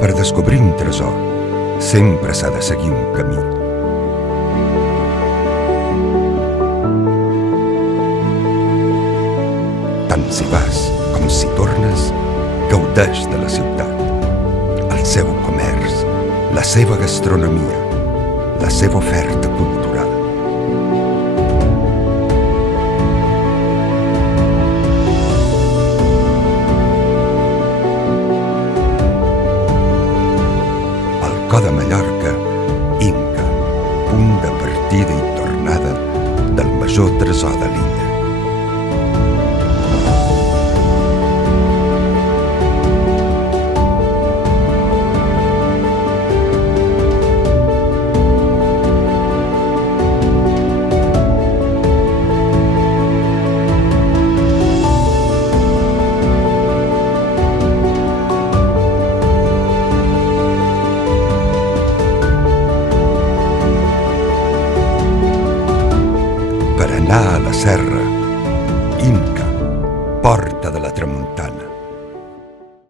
Per descobrir un tresor, sempre s'ha de seguir un camí. Tant si vas com si tornes, gaudeix de la ciutat, el seu comerç, la seva gastronomia, la seva oferta cultural. El Cor de Mallorca, Inca, punt de partida i tornada del major tresor de l'illa. Per anar a la serra, Inca, porta de la tramuntana.